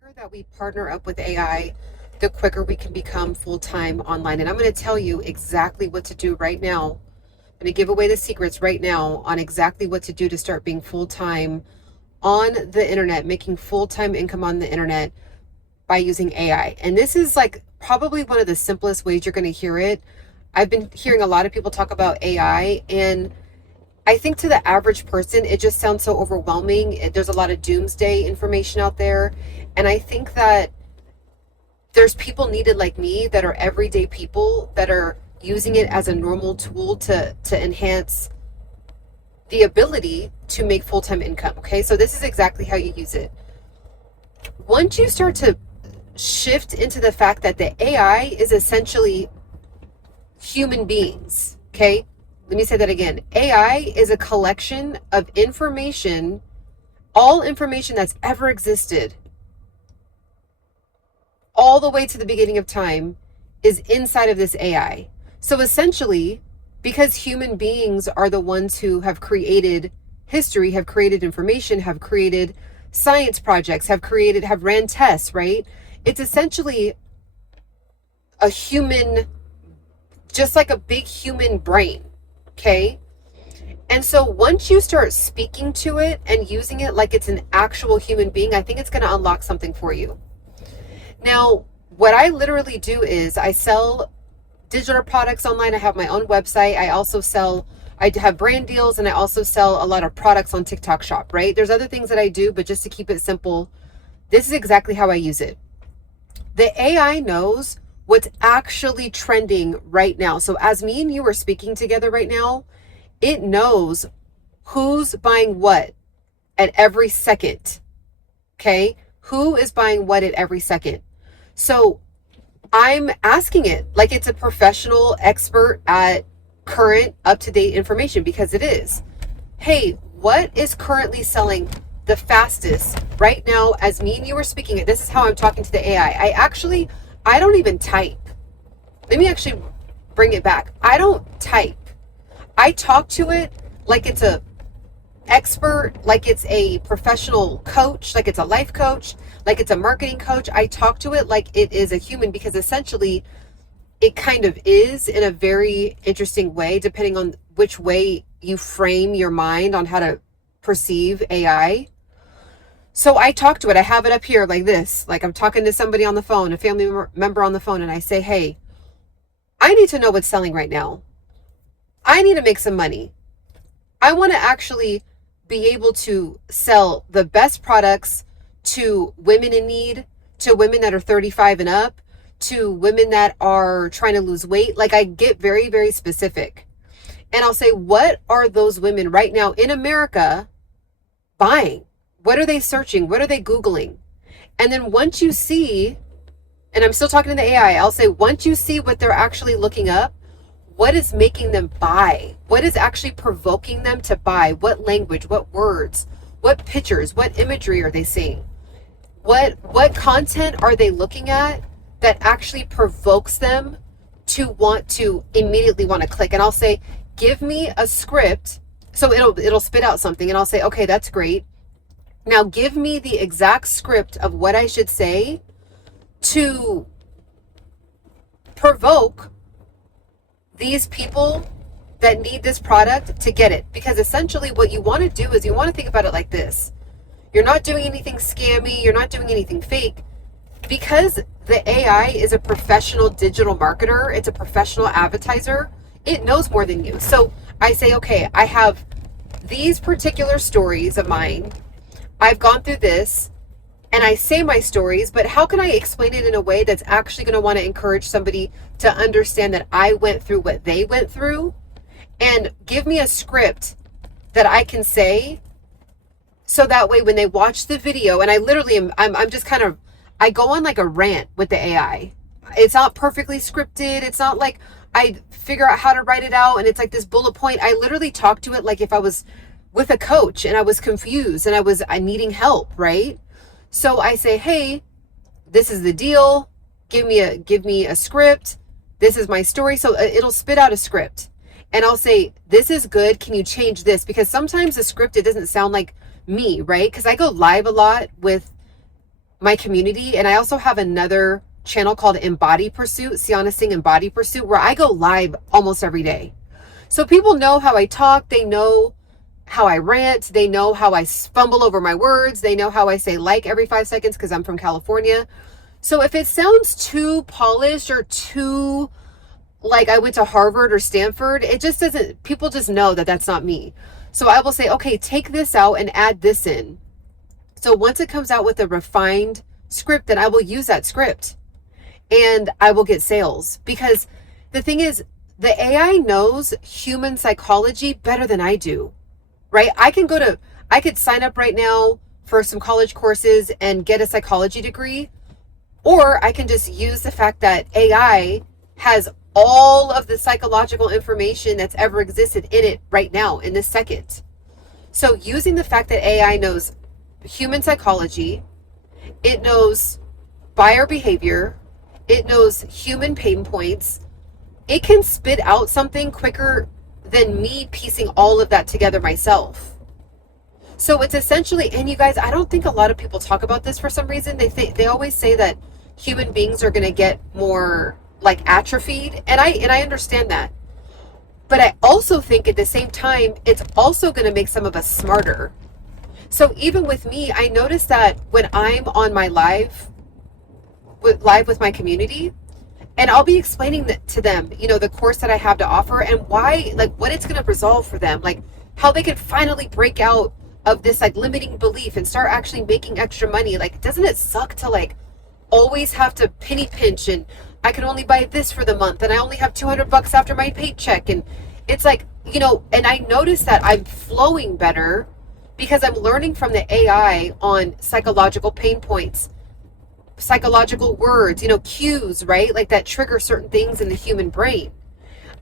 quicker that we partner up with AI, the quicker we can become full-time online. And I'm going to tell you exactly what to do right now. I'm going to give away the secrets right now on exactly what to do to start being full-time on the internet, making full-time income on the internet by using AI. And this is like probably one of the simplest ways you're going to hear it. I've been hearing a lot of people talk about AI, and I think to the average person, it just sounds so overwhelming. There's a lot of doomsday information out there. And I think that there's people needed like me that are everyday people that are using it as a normal tool to enhance the ability to make full-time income. Okay, so this is exactly how you use it. Once you start to shift into the fact that the AI is essentially human beings, okay? Let me say that again. AI is a collection of information, all information that's ever existed, all the way to the beginning of time, is inside of this AI. So essentially, because human beings are the ones who have created history, have created information, have created science projects, have ran tests, right? It's essentially a human, just like a big human brain, okay? And so once you start speaking to it and using it like it's an actual human being, I think it's going to unlock something for you. Now, what I literally do is I sell digital products online. I have my own website. I have brand deals, and I also sell a lot of products on TikTok Shop, right? There's other things that I do, but just to keep it simple, this is exactly how I use it. The AI knows what's actually trending right now. So as me and you are speaking together right now, it knows who's buying what at every second, okay? Who is buying what at every second? So I'm asking it like it's a professional expert at current up-to-date information, because it is. Hey, what is currently selling the fastest right now as me and you are speaking it? This is how I'm talking to the AI. I don't even type. Let me actually bring it back. I don't type. I talk to it like it's a expert, like it's a professional coach, like it's a life coach, like it's a marketing coach. I talk to it like it is a human, because essentially it kind of is, in a very interesting way, depending on which way you frame your mind on how to perceive AI. So I talk to it. I have it up here like this, like I'm talking to somebody on the phone, a family member on the phone, and I say, hey, I need to know what's selling right now. I need to make some money. I want to actually be able to sell the best products to women in need, to women that are 35 and up, to women that are trying to lose weight. Like, I get very, very specific. And I'll say, what are those women right now in America buying? What are they searching? What are they Googling? And then once you see, and I'm still talking to the AI, I'll say, once you see what they're actually looking up, what is making them buy? What is actually provoking them to buy? What language, what words, what pictures, what imagery are they seeing? What content are they looking at that actually provokes them to want to immediately want to click? And I'll say, give me a script. So it'll spit out something, and I'll say, okay, that's great. Now give me the exact script of what I should say to provoke these people that need this product to get it. Because essentially what you want to do is you want to think about it like this. You're not doing anything scammy. You're not doing anything fake. Because the AI is a professional digital marketer, it's a professional advertiser, it knows more than you. So I say, okay, I have these particular stories of mine. I've gone through this, and I say my stories, but how can I explain it in a way that's actually going to want to encourage somebody to understand that I went through what they went through? And give me a script that I can say, so that way when they watch the video, and I literally am, I'm just kind of, I go on like a rant with the AI. It's not perfectly scripted. It's not like I figure out how to write it out and it's like this bullet point. I literally talk to it like if I was with a coach and I was confused and I'm needing help, right? So I say, hey, this is the deal. Give me a script. This is my story. So it'll spit out a script, and I'll say, this is good. Can you change this? Because sometimes the script, it doesn't sound like me, right? Because I go live a lot with my community. And I also have another channel called Embody Pursuit, Ciana Singh Embody Pursuit, where I go live almost every day. So people know how I talk. They know how I rant. They know how I fumble over my words. They know how I say like every 5 seconds because I'm from California. So if it sounds too polished or too like I went to Harvard or Stanford, it just doesn't, people just know that that's not me. So I will say, okay, take this out and add this in. So once it comes out with a refined script, then I will use that script and I will get sales. Because the thing is, the AI knows human psychology better than I do, right? I could sign up right now for some college courses and get a psychology degree, or I can just use the fact that AI has all of the psychological information that's ever existed in it right now in this second. So using the fact that AI knows human psychology, it knows buyer behavior, it knows human pain points, it can spit out something quicker than me piecing all of that together myself. So it's essentially, and you guys, I don't think a lot of people talk about this for some reason. They always say that human beings are going to get more like atrophied, and I understand that. But I also think at the same time, it's also going to make some of us smarter. So even with me, I noticed that when I'm on my live with my community, and I'll be explaining to them, you know, the course that I have to offer and why, like what it's going to resolve for them, like how they can finally break out of this like limiting belief and start actually making extra money. Like, doesn't it suck to like always have to penny pinch and I can only buy this for the month and I only have $200 after my paycheck? And it's like, you know, and I notice that I'm flowing better because I'm learning from the AI on psychological pain points, psychological words, you know, cues, right? Like that trigger certain things in the human brain.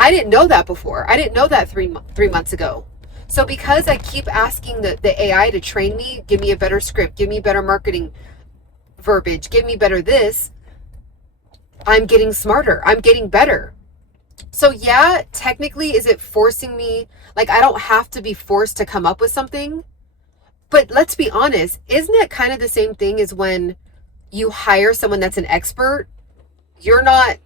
I didn't know that before. I didn't know that three months ago. So because I keep asking the AI to train me, give me a better script, give me better marketing verbiage, give me better this, I'm getting smarter. I'm getting better. So yeah, technically, is it forcing me? Like, I don't have to be forced to come up with something. But let's be honest, isn't it kind of the same thing as when you hire someone that's an expert? You're not,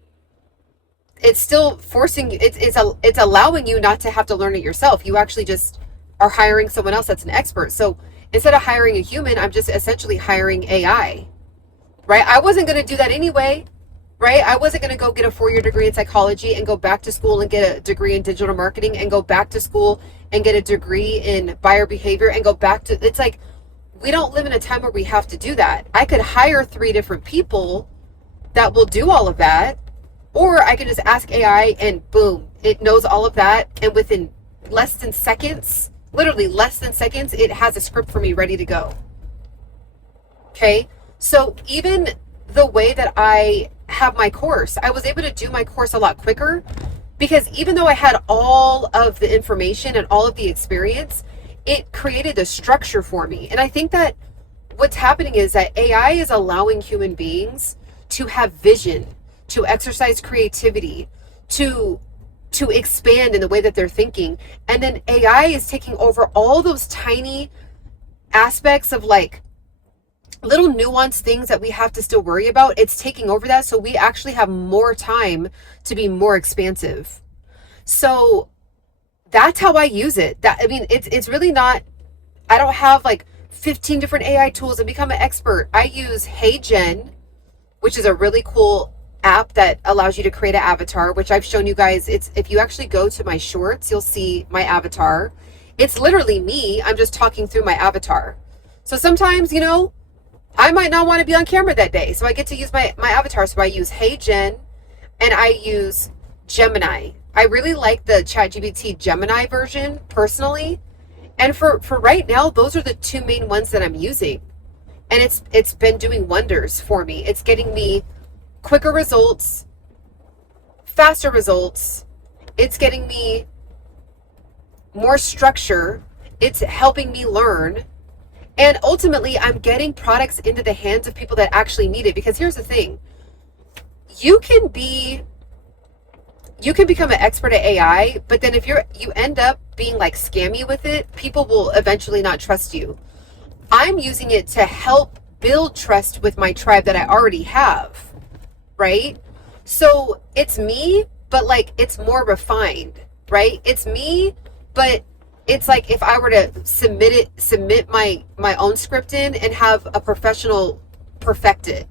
it's still forcing you, it's allowing you not to have to learn it yourself. You actually just are hiring someone else that's an expert. So instead of hiring a human, I'm just essentially hiring AI, right? I wasn't going to do that anyway. Right? I wasn't going to go get a 4-year degree in psychology and go back to school and get a degree in digital marketing and go back to school and get a degree in buyer behavior and go back to, it's like, we don't live in a time where we have to do that. I could hire 3 different people that will do all of that, or I can just ask AI and boom, it knows all of that. And within less than seconds, literally less than seconds, it has a script for me ready to go. Okay. So even the way that I have my course, I was able to do my course a lot quicker because even though I had all of the information and all of the experience, it created a structure for me. And I think that what's happening is that AI is allowing human beings to have vision, to exercise creativity, to expand in the way that they're thinking. And then AI is taking over all those tiny aspects of like little nuanced things that we have to still worry about. It's taking over that. So we actually have more time to be more expansive. So that's how I use it. That, I mean, it's really not, I don't have like 15 different AI tools and become an expert. I use Hey Jen, which is a really cool app that allows you to create an avatar, which I've shown you guys. It's, if you actually go to my shorts, you'll see my avatar. It's literally me. I'm just talking through my avatar. So sometimes, you know, I might not want to be on camera that day. So I get to use my avatar. So I use Hey Jen and I use Gemini. I really like the ChatGPT Gemini version personally. And for right now, those are the 2 main ones that I'm using. And it's been doing wonders for me. It's getting me quicker results, faster results. It's getting me more structure. It's helping me learn. And ultimately, I'm getting products into the hands of people that actually need it. Because here's the thing. You can become an expert at AI, but then if you end up being like scammy with it, people will eventually not trust you. I'm using it to help build trust with my tribe that I already have, right? So it's me, but like it's more refined, right? It's me, but it's like if I were to submit my own script in and have a professional perfect it.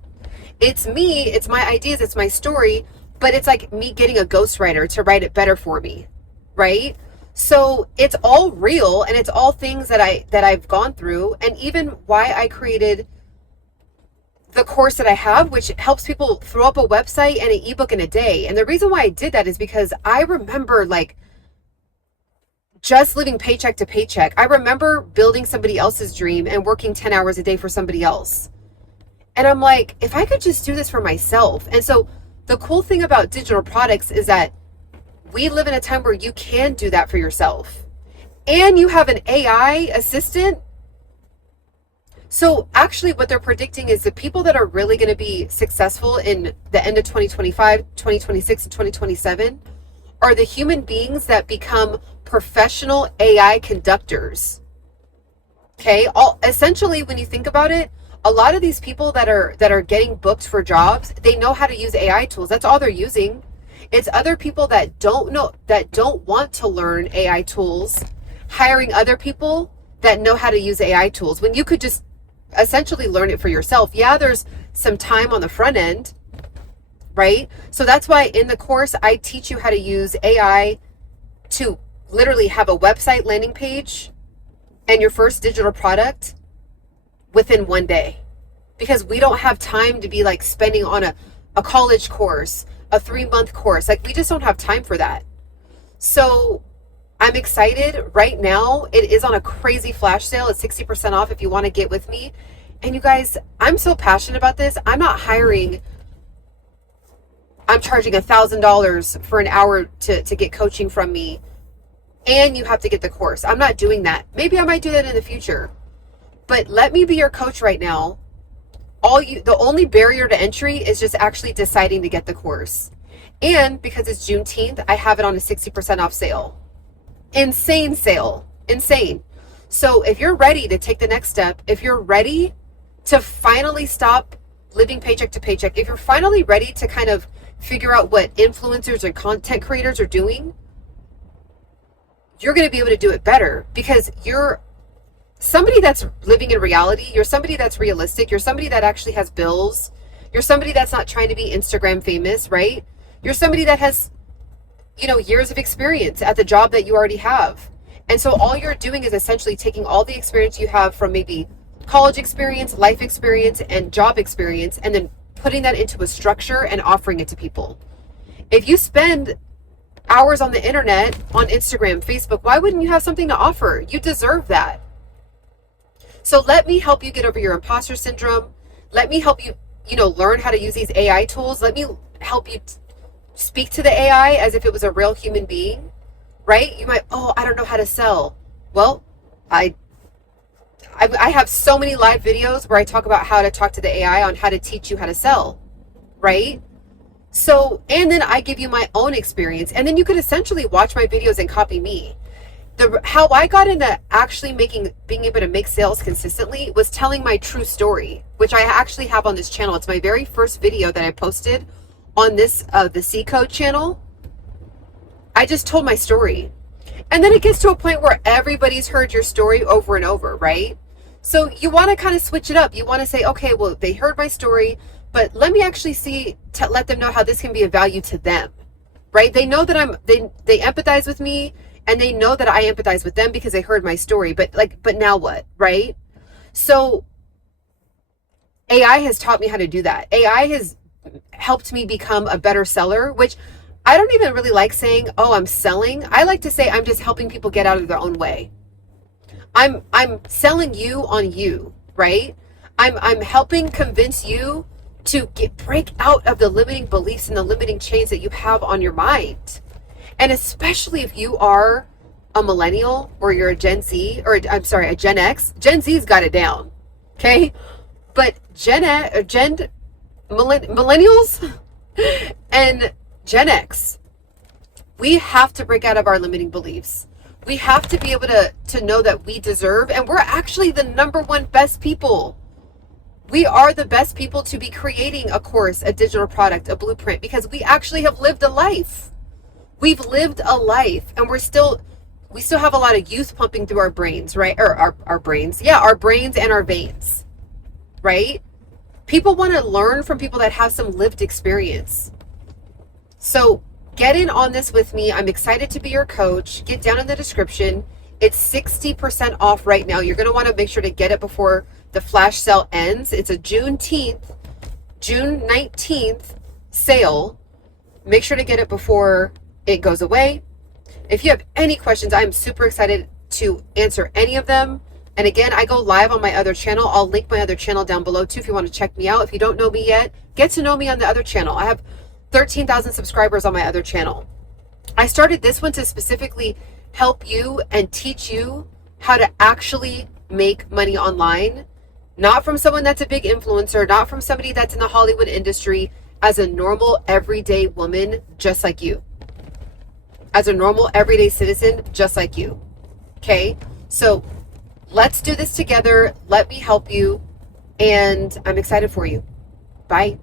It's me, it's my ideas, it's my story, but it's like me getting a ghostwriter to write it better for me, right? So it's all real, and it's all things that I've gone through, and even why I created the course that I have, which helps people throw up a website and an ebook in a day. And the reason why I did that is because I remember like just living paycheck to paycheck. I remember building somebody else's dream and working 10 hours a day for somebody else. And I'm like, if I could just do this for myself. And so the cool thing about digital products is that we live in a time where you can do that for yourself. And you have an AI assistant. So actually what they're predicting is the people that are really going to be successful in the end of 2025, 2026, and 2027 are the human beings that become professional AI conductors. Okay, essentially when you think about it, a lot of these people that are getting booked for jobs, they know how to use AI tools. That's all they're using. It's other people that don't want to learn AI tools, hiring other people that know how to use AI tools when you could just essentially learn it for yourself. Yeah, there's some time on the front end, right? So that's why in the course, I teach you how to use AI to literally have a website landing page and your first digital product within one day, because we don't have time to be like spending on a college course, a 3-month course. Like we just don't have time for that. So I'm excited right now. It is on a crazy flash sale. It's 60% off if you want to get with me. And you guys, I'm so passionate about this. I'm charging $1,000 for an hour to get coaching from me. And you have to get the course. I'm not doing that. Maybe I might do that in the future. But let me be your coach right now. The only barrier to entry is just actually deciding to get the course. And because it's Juneteenth, I have it on a 60% off sale. Insane sale. Insane. So if you're ready to take the next step, if you're ready to finally stop living paycheck to paycheck, if you're finally ready to kind of figure out what influencers or content creators are doing, you're going to be able to do it better, because you're somebody that's living in reality. You're somebody that's realistic. You're somebody that actually has bills. You're somebody that's not trying to be Instagram famous, right? You're somebody that has, years of experience at the job that you already have. And so all you're doing is essentially taking all the experience you have from maybe college experience, life experience, and job experience, and then putting that into a structure and offering it to people. If you spend hours on the internet, on Instagram, Facebook, why wouldn't you have something to offer? You deserve that. So let me help you get over your imposter syndrome. Let me help you, learn how to use these AI tools. Let me help you speak to the AI as if it was a real human being, right? You might, I don't know how to sell. Well, I have so many live videos where I talk about how to talk to the AI on how to teach you how to sell, right? So, and then I give you my own experience, and then you could essentially watch my videos and copy me. How I got into actually being able to make sales consistently was telling my true story, which I actually have on this channel. It's my very first video that I posted on this, the C Code channel. I just told my story. And then it gets to a point where everybody's heard your story over and over, right? So you want to kind of switch it up. You want to say, okay, well, they heard my story, but let me actually let them know how this can be of value to them, right? They know that they empathize with me, and they know that I empathize with them because they heard my story, but now what, right? So AI has taught me how to do that. AI has helped me become a better seller, which I don't even really like saying, I'm selling. I like to say I'm just helping people get out of their own way. I'm selling you on you, right? I'm helping convince you to break out of the limiting beliefs and the limiting chains that you have on your mind. And especially if you are a millennial or you're a Gen Z, or I'm sorry, a Gen X. Gen Z's got it down, okay? But millennials and Gen X, we have to break out of our limiting beliefs. We have to be able to know that we deserve, and we're actually the number one best people. We are the best people to be creating a course, a digital product, a blueprint, because we actually have lived a life. We've lived a life, and we still have a lot of youth pumping through our brains, right? Or our brains. Yeah, our brains and our veins, right? People want to learn from people that have some lived experience. So get in on this with me. I'm excited to be your coach. Get down in the description. It's 60% off right now. You're going to want to make sure to get it before the flash sale ends. It's a June 19th sale. Make sure to get it before it goes away. If you have any questions, I'm super excited to answer any of them. And again, I go live on my other channel. I'll link my other channel down below too if you want to check me out. If you don't know me yet, get to know me on the other channel. I have 13,000 subscribers on my other channel. I started this one to specifically help you and teach you how to actually make money online, not from someone that's a big influencer, not from somebody that's in the Hollywood industry, as a normal everyday woman just like you, as a normal everyday citizen just like you. Okay, so let's do this together. Let me help you, and I'm excited for you. Bye.